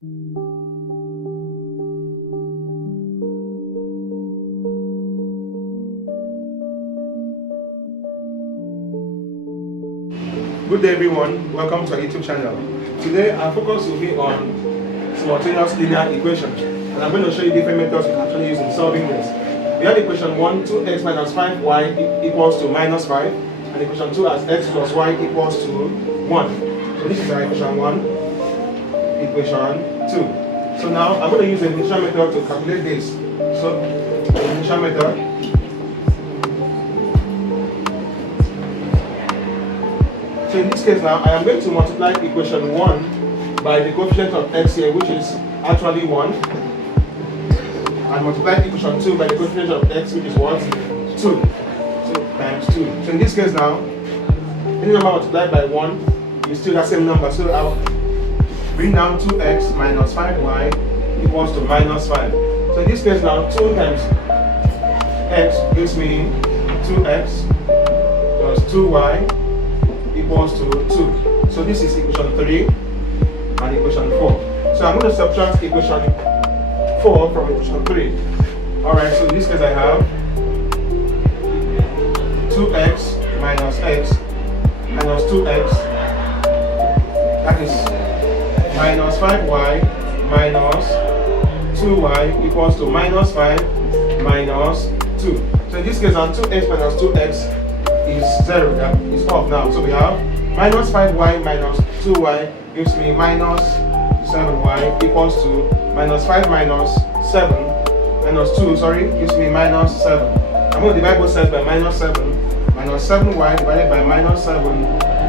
Good day everyone, welcome to our YouTube channel. Today our focus will be on simultaneous linear equations, and I'm going to show you different methods you can actually use in solving this. We have equation 1, 2x minus 5y equals to minus 5, and equation 2 as x plus y equals to 1. So this is our equation 1, equation 2. So now I'm going to use the elimination method to calculate this. So the elimination method. So in this case now, I am going to multiply equation 1 by the coefficient of x here, which is actually 1. And multiply equation 2 by the coefficient of x, which is what? 2. So times 2. So in this case now, any number multiplied by 1 is still the same number. So I'll bring down 2x minus 5y equals to minus 5. So in this case now, 2 times x gives me 2x plus 2y equals to 2. So this is equation 3 and equation 4. So I'm going to subtract equation 4 from equation 3. Alright, so in this case I have 2x minus x minus 2x, that is minus 5y minus 2y equals to minus 5 minus 2. So in this case, 2x minus 2x is 0, that is off now. So we have minus 5y minus 2y gives me minus 7y equals to minus 5 minus 7 minus 2, gives me minus 7. I'm going to divide both sides by minus 7. Minus 7y divided by minus 7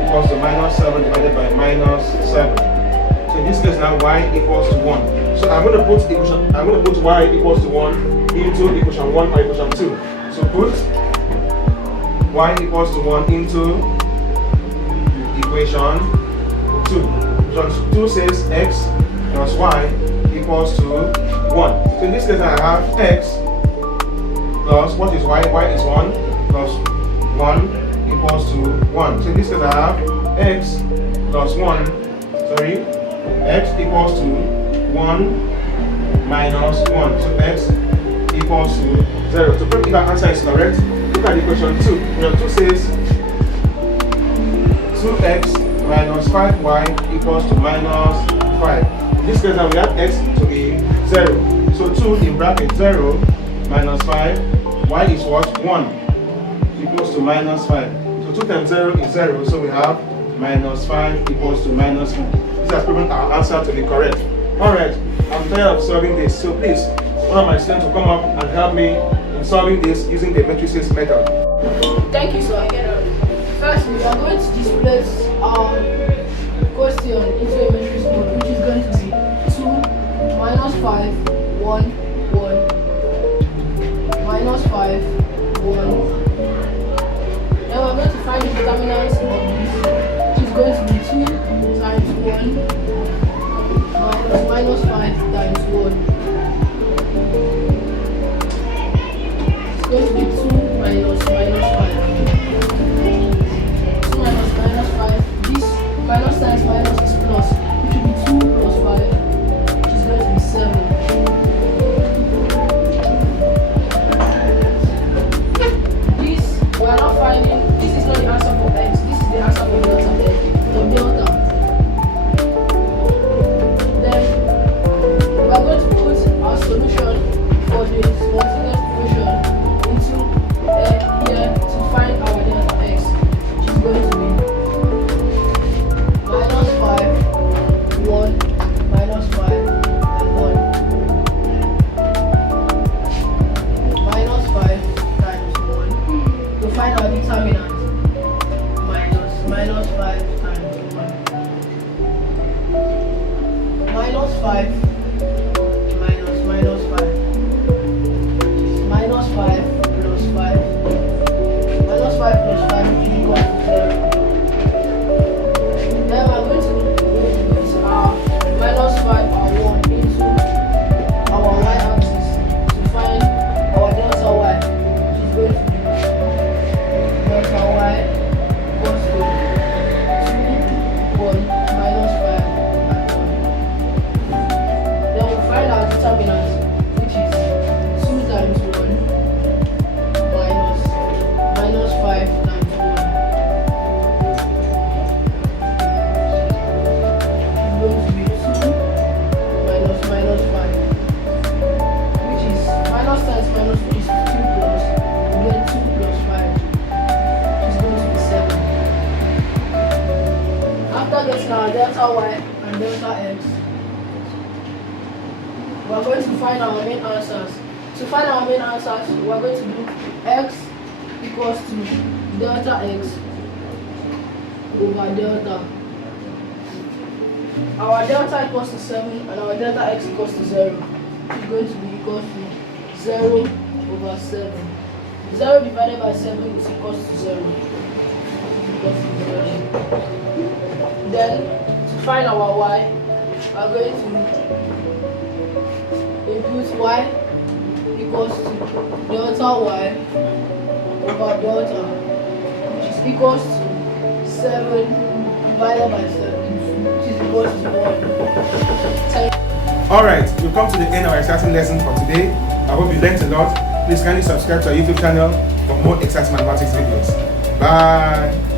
equals to minus 7 divided by minus 7. So in this case now y equals to 1. So I'm going to put y equals to 1 into equation 1 or equation 2. So put y equals to 1 into equation 2. Equation 2 says x plus y equals to 1. So in this case I have x plus, what is y? Y is 1 plus 1 equals to 1. So in this case I have x plus 1, x equals to 1 minus 1. So x equals to 0. So if our answer is correct, look at equation 2. Equation 2 says 2x minus 5y equals to minus 5. In this case, now we have x to be 0. So 2 in bracket 0 minus 5, y is what? 1 equals to minus 5. So 2 times 0 is 0. So we have minus 5 equals to minus 5. This has proven our answer to be correct. Alright, I'm tired of solving this. So please, one of my students will come up and help me in solving this using the matrices method. Thank you, sir. First, we are going to displace our question into a matrix mode, which is going to be 2 minus 5, 1, 1, minus 5, 1. Then we're going to find the determinants of this, which is going to be 2 times 1 minus 5 times 1. It's going to be 2 minus 5. 2 minus 5. This minus times minus is plus, which will be 2 plus 5, which is going to be 7. This, we are not finding, this is not the answer for x, this is the answer for delta x, for delta. Then, we are going to put our solution for the simultaneous equation into here to find our delta x, which is going to be minus 5, 1, minus 5, and 1. Minus 5 times 1 to find our determinant. Minus 5 times 1. Minus 5 minus 5. Minus 5 plus 5. Minus 5 plus 5 is equal to 0. Then we're going to use our minus 5 and 1 into our y-axis to find our delta y, which is going to be delta y equals to 2, 1, minus 5 and 1. we are going to find our main answers. To find our main answers, we are going to do x equals to delta x over delta. Our delta equals to 7 and our delta x equals to 0. It's going to be equals to 0 over 7. 0 divided by 7 is equals to 0. Then, to find our y, we are going to input y equals to delta y over delta, which is equals to 7 divided by 7, which is equals to 1. Alright, we've come to the end of our exciting lesson for today. I hope you learned a lot. Please kindly subscribe to our YouTube channel for more exciting mathematics videos. Bye!